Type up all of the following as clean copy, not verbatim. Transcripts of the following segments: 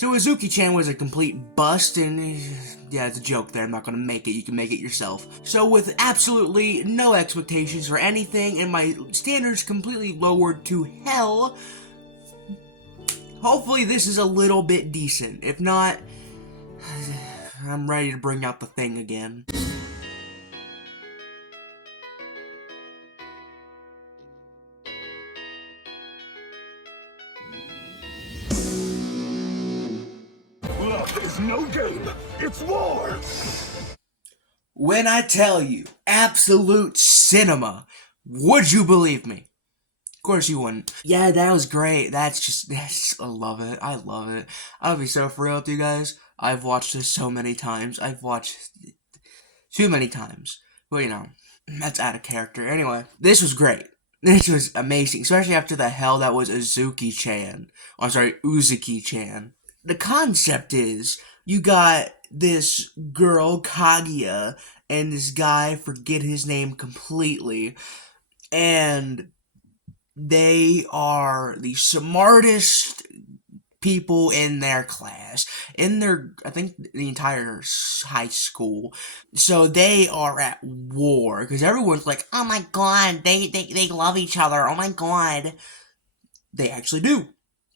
So Azuki-chan was a complete bust, and yeah, it's a joke there. I'm not gonna make it. You can make it yourself. So with absolutely no expectations for anything, and my standards completely lowered to hell, hopefully this is a little bit decent. If not, I'm ready to bring out the thing again. Love is no game, it's war! When I tell you, absolute cinema, would you believe me? Of course you wouldn't. Yeah, that was great. I love it. I love it. I'll be so for real with you guys. I've watched this so many times. I've watched it too many times. But that's out of character. Anyway, this was great. This was amazing, especially after the hell that was Azuki-chan. Oh, I'm sorry, Uzuki-chan. The concept is, you got this girl, Kaguya, and this guy, forget his name completely, and they are the smartest people in their class, I think, the entire high school. So they are at war, because everyone's like, oh my god, they love each other, oh my god. They actually do.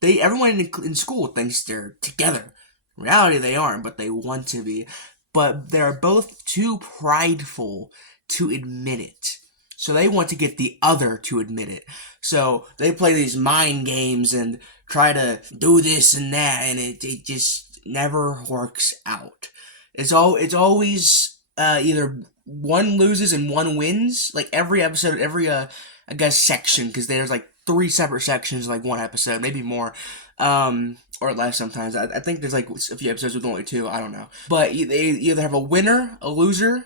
Everyone in school thinks they're together. In reality, they aren't, but they want to be. But they're both too prideful to admit it. So they want to get the other to admit it. So they play these mind games and try to do this and that, and it just never works out. It's always either one loses and one wins. Like every episode, I guess section, because there's like 3 separate sections, like one episode, maybe more, or less sometimes. I think there's like a few episodes with only 2. I don't know. But they either have a winner, a loser,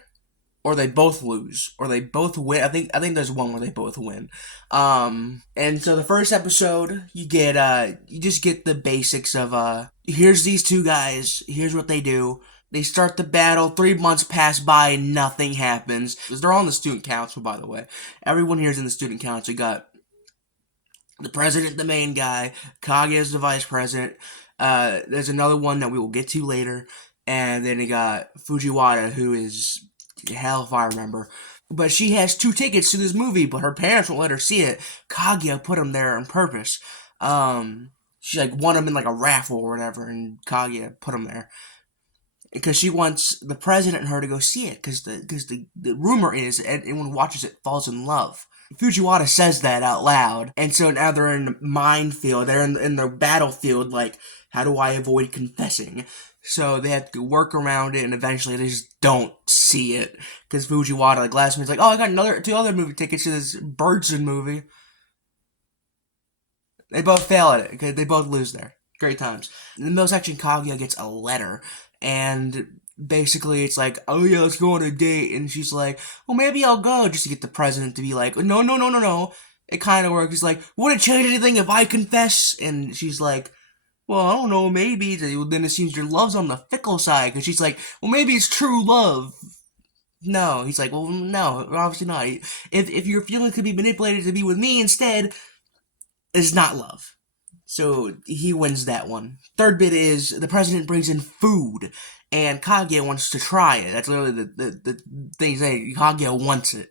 or they both lose, or they both win. I think there's one where they both win. And so the first episode, you just get the basics of, here's these 2 guys, here's what they do. They start the battle, 3 months pass by, nothing happens. They're all in the student council, by the way. Everyone here is in the student council. You got the president, the main guy, Kaguya is the vice president. There's another one that we will get to later. And then you got Fujiwara, who is hell if I remember. But she has 2 tickets to this movie, but her parents won't let her see it. Kaguya put them there on purpose. She won them in like a raffle or whatever, and Kaguya put them there because she wants the president and her to go see it. Because the rumor is anyone who watches it falls in love. Fujiwara says that out loud, and so now they're in the minefield. They're in the battlefield. Like, how do I avoid confessing? So they have to work around it, and eventually they just don't see it. Because Fujiwara, like, last minute's like, oh, I got 2 other movie tickets to this Birdson movie. They both fail at it, okay? They both lose there. Great times. In the middle section, Kaguya gets a letter, and basically it's like, oh yeah, let's go on a date, and she's like, well, maybe I'll go, just to get the president to be like, no. It kind of works. He's like, would it change anything if I confess? And she's like, well, I don't know, maybe. Then it seems your love's on the fickle side, because she's like, well, maybe it's true love. No. He's like, well, no, obviously not. If your feelings could be manipulated to be with me instead, it's not love. So he wins that one. Third bit is, the president brings in food, and Kaguya wants to try it. That's literally the thing he's saying. Kaguya wants it.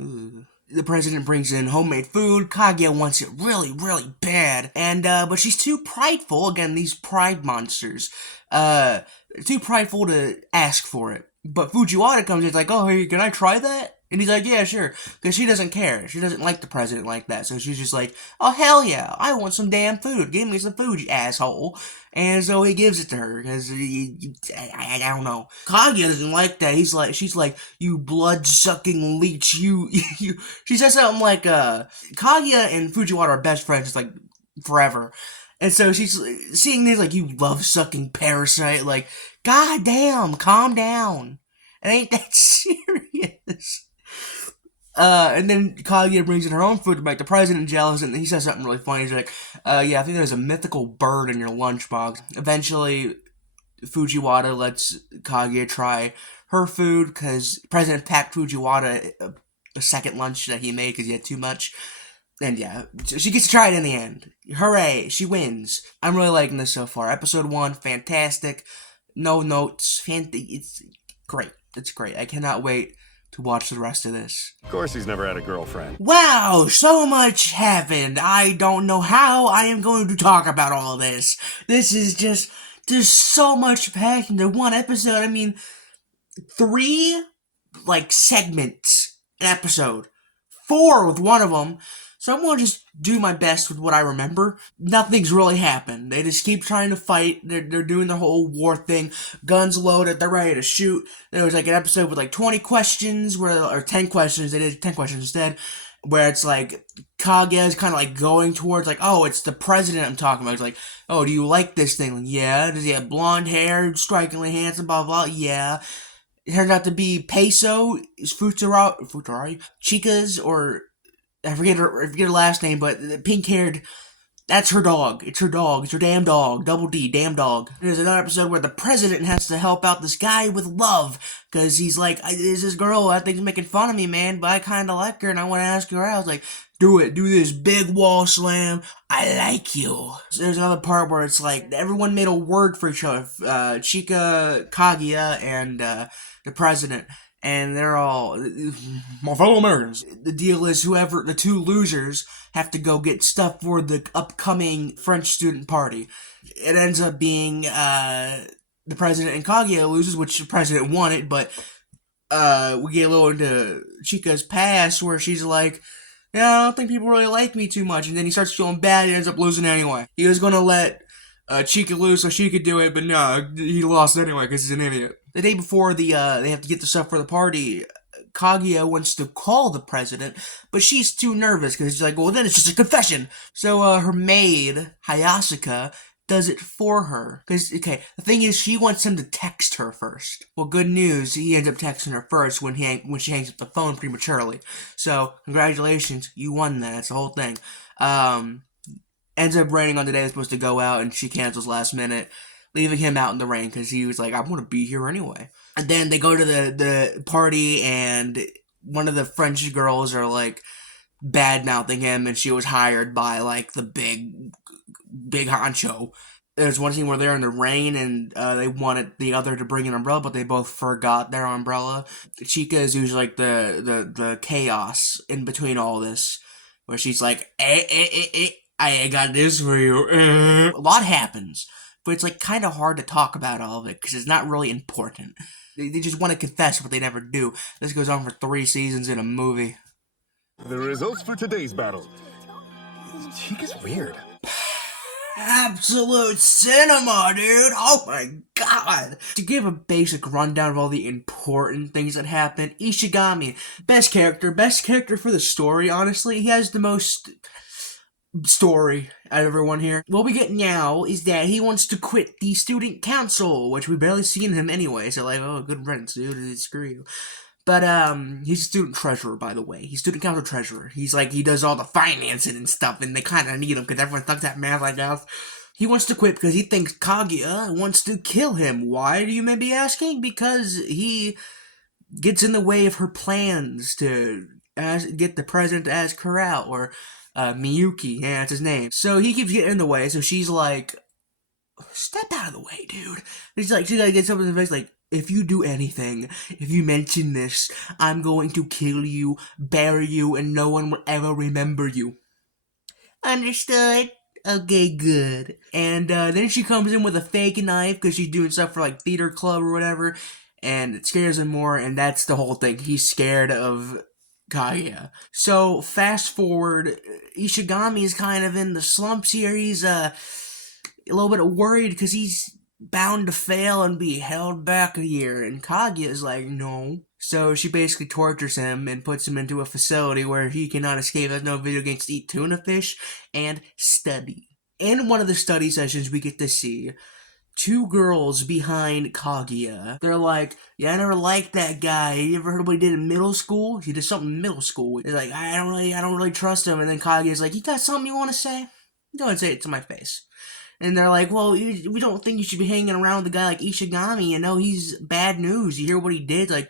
Ooh. The president brings in homemade food. Kaguya wants it really, really bad. And, but she's too prideful. Again, these pride monsters. Too prideful to ask for it. But Fujiwara comes in, it's like, oh, hey, can I try that? And he's like, yeah, sure. Because she doesn't care. She doesn't like the president like that. So she's just like, oh, hell yeah. I want some damn food. Give me some food, you asshole. And so he gives it to her. Because, I don't know. Kaguya doesn't like that. She's like, you blood-sucking leech. She says something like, Kaguya and Fujiwara are best friends, just like, forever. And so she's seeing this, like, you love-sucking parasite. Like, god damn, calm down. It ain't that serious. And then Kaguya brings in her own food to make the president jealous, and he says something really funny. He's like, yeah, I think there's a mythical bird in your lunchbox. Eventually, Fujiwara lets Kaguya try her food, because President packed Fujiwara a second lunch that he made because he had too much. And yeah, she gets to try it in the end. Hooray, she wins. I'm really liking this so far. Episode 1, fantastic. No notes. It's great. It's great. I cannot wait to watch the rest of this. Of course he's never had a girlfriend. Wow, so much happened. I don't know how I am going to talk about all this. This is just, there's so much packed into one episode. I mean, 3, segments an episode. 4 with one of them. So I'm gonna just do my best with what I remember. Nothing's really happened. They just keep trying to fight. They're doing the whole war thing. Guns loaded. They're ready to shoot. There was an episode with 20 questions, or 10 questions. They did 10 questions instead, where it's Kaguya is kind of going towards oh, it's the president I'm talking about. It's oh, do you like this thing? Yeah. Does he have blonde hair? Strikingly handsome. Blah blah. Yeah. It turned out to be Peso, Futurari, Chica's, or I forget her last name, but the pink-haired, that's her dog. It's her dog. It's her damn dog. Double D, damn dog. There's another episode where the president has to help out this guy with love, because he's there's this girl I think's making fun of me, man, but I kind of like her, and I want to ask her out. I was do it. Do this big wall slam. I like you. So there's another part where it's everyone made a word for each other. Chika, Kaguya, and the president. And they're all my fellow Americans. The deal is the 2 losers have to go get stuff for the upcoming French student party. It ends up being the president and Kaguya loses, which the president wanted, but we get a little into Chika's past where she's yeah, I don't think people really like me too much, and then he starts feeling bad and ends up losing anyway. He was gonna let Chika lose so she could do it, but no, he lost anyway because he's an idiot. The day before they have to get the stuff for the party, Kaguya wants to call the president, but she's too nervous because she's well, then it's just a confession. So her maid, Hayasuka, does it for her. Because, the thing is, she wants him to text her first. Well, good news, he ends up texting her first when she hangs up the phone prematurely. So, congratulations, you won that. That's the whole thing. Ends up raining on the day they're supposed to go out, and she cancels last minute, leaving him out in the rain because he was I want to be here anyway. And then they go to the party, and one of the French girls are bad-mouthing him, and she was hired by the big honcho. There's one scene where they're in the rain, and they wanted the other to bring an umbrella, but they both forgot their umbrella. Chika is usually the chaos in between all this, where she's I got this for you. A lot happens, but it's kind of hard to talk about all of it because it's not really important. They just want to confess, but they never do. This goes on for 3 seasons in a movie. The results for today's battle. Chika's weird. Absolute cinema, dude! Oh my god! To give a basic rundown of all the important things that happen, Ishigami, best character for the story, honestly. He has the most story out of everyone here. What we get now is that he wants to quit the student council, which we barely seen him anyway, so oh, good riddance, dude, screw you. But, he's a student treasurer, by the way. He's student council treasurer. He's he does all the financing and stuff, and they kinda need him, because everyone sucks at math, I guess. He wants to quit because he thinks Kaguya wants to kill him. Why, do you may be asking? Because he gets in the way of her plans to get the president to ask her out, or Miyuki, yeah, that's his name. So he keeps getting in the way, so she's step out of the way, dude. She's she gets up in the face if you do anything, if you mention this, I'm going to kill you, bury you, and no one will ever remember you. Understood? Okay, good. And then she comes in with a fake knife because she's doing stuff for theater club or whatever, and it scares him more, and that's the whole thing. He's scared of Kaguya. So, fast forward, Ishigami is kind of in the slumps here. He's a little bit worried because he's bound to fail and be held back a year, and Kaguya is no. So she basically tortures him and puts him into a facility where he cannot escape, has no video games to eat tuna fish, and study. In one of the study sessions, we get to see 2 girls behind Kaguya. They're yeah, I never liked that guy. You ever heard what he did in middle school? He did something in middle school. He's I don't really trust him. And then Kaguya's you got something you want to say? Go ahead and say it to my face. And they're well, we don't think you should be hanging around with a guy like Ishigami. He's bad news. You hear what he did? I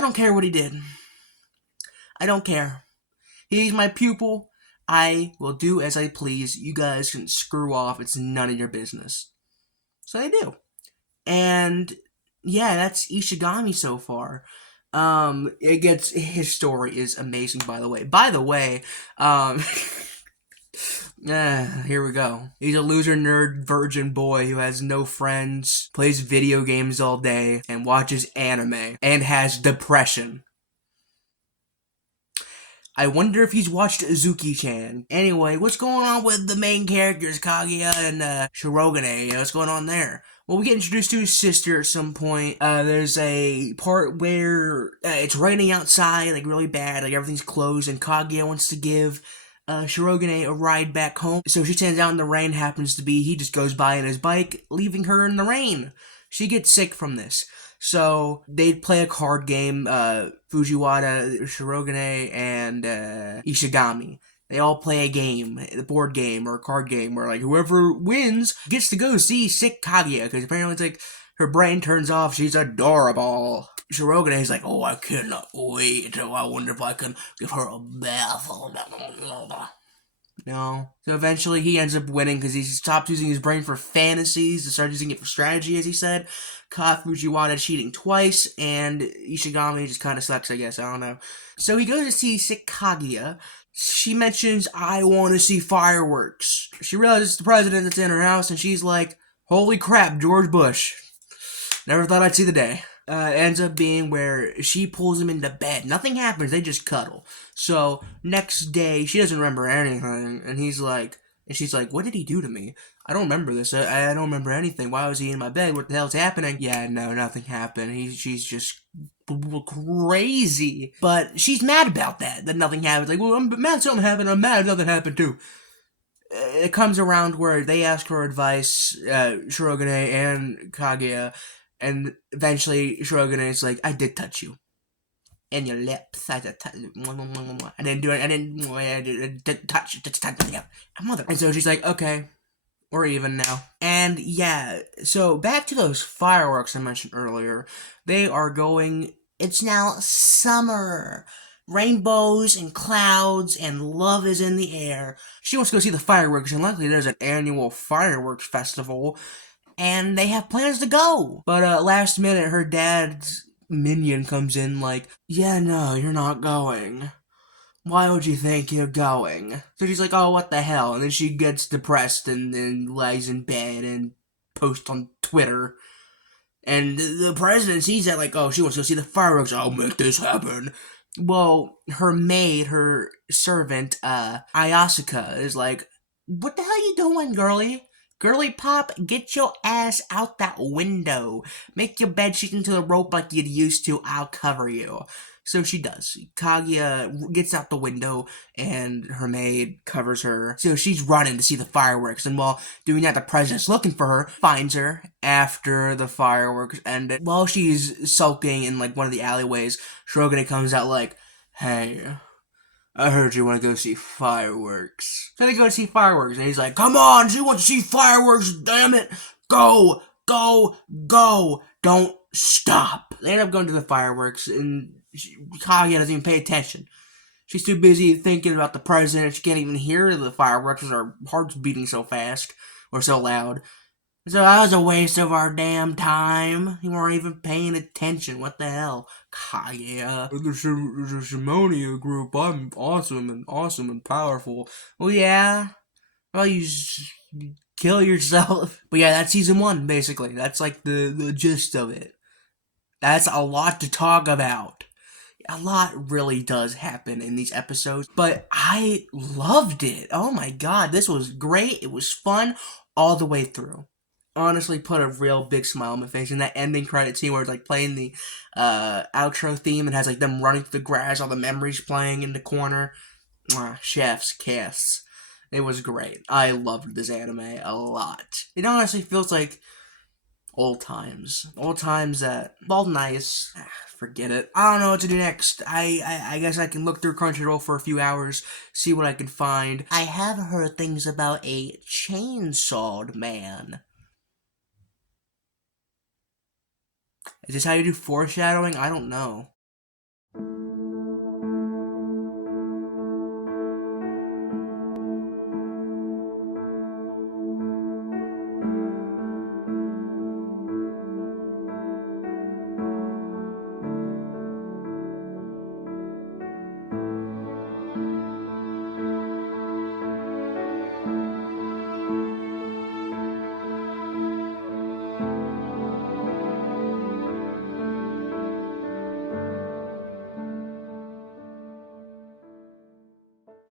don't care what he did. I don't care. He's my pupil. I will do as I please. You guys can screw off. It's none of your business. So they do. And yeah, that's Ishigami so far. His story is amazing, by the way. By the way, here we go. He's a loser, nerd, virgin boy who has no friends, plays video games all day, and watches anime, and has depression. I wonder if he's watched Azuki-chan. Anyway, what's going on with the main characters, Kaguya and Shirogane? What's going on there? Well, we get introduced to his sister at some point. There's a part where it's raining outside, like really bad, like everything's closed, and Kaguya wants to give Shirogane a ride back home. So she stands out in the rain, happens to be, he just goes by on his bike, leaving her in the rain. She gets sick from this. So they'd play a card game, Fujiwara, Shirogane, and Ishigami. They all play a game, the board game or a card game, where like whoever wins gets to go see sick Kaguya, because apparently it's like her brain turns off, she's adorable. Shirogane is like, oh, I cannot wait. Oh, I wonder if I can give her a bath. No. So eventually he ends up winning because he stopped using his brain for fantasies and started using it for strategy, as he said. Caught Fujiwara cheating twice, and Ishigami just kind of sucks, I guess. I don't know. So he goes to see sick Kaguya. She mentions, I want to see fireworks. She realizes it's the president that's in her house, and she's like, holy crap, George Bush. Never thought I'd see the day. Ends up being where she pulls him into bed. Nothing happens, they just cuddle. So, next day, she doesn't remember anything, and she's like, what did he do to me? I don't remember this. I don't remember anything. Why was he in my bed? What the hell's happening? Yeah, no, nothing happened. She's just crazy. But she's mad about that nothing happened. Like, well, I'm mad something happened. I'm mad nothing happened too. It comes around where they ask for advice, Shirogane and Kaguya, and eventually Shirogane is like, I did touch you. In your lips. I didn't do it. I didn't touch you. Mother. And so she's like, okay, we're even now. And yeah, so back to those fireworks I mentioned earlier. They are going, it's now summer. Rainbows and clouds and love is in the air. She wants to go see the fireworks, and luckily there's an annual fireworks festival, and they have plans to go. But last minute, her dad's minion comes in like, yeah, no, you're not going. Why would you think you're going? So she's like, oh, what the hell? And then she gets depressed and then lays in bed and posts on Twitter. And the president sees that like, oh, she wants to go see the fireworks. I'll make this happen. Well, her maid, her servant, Ayasuka, is like, what the hell you doing, girlie? Girly pop, get your ass out that window. Make your bedsheet into the rope like you'd used to. I'll cover you. So she does. Kaguya gets out the window, and her maid covers her. So she's running to see the fireworks, and while doing that, the president's looking for her, finds her after the fireworks ended. While she's sulking in, like, one of the alleyways, Shirogane comes out like, hey, I heard you want to go see fireworks. So they go to see fireworks, and he's like, come on, she wants to see fireworks, damn it. Go, go, go. Don't stop. They end up going to the fireworks, and Kaguya doesn't even pay attention. She's too busy thinking about the president. She can't even hear the fireworks because her heart's beating so fast or so loud. So that was a waste of our damn time. You weren't even paying attention. What the hell? Kaguya. The Shimonia group, I'm awesome and powerful. Well, yeah. Well, you kill yourself. But yeah, that's season 1, basically. That's like the gist of it. That's a lot to talk about. A lot really does happen in these episodes, but I loved it. Oh my god, this was great. It was fun all the way through. Honestly, put a real big smile on my face. And that ending credit scene where it's like playing the outro theme and has like them running through the grass, all the memories playing in the corner. Chef's kiss. It was great. I loved this anime a lot. It honestly feels like old times. Old times that, well, nice. Forget it. I don't know what to do next. I guess I can look through Crunchyroll for a few hours, see what I can find. I have heard things about a chainsawed man. Is this how you do foreshadowing? I don't know.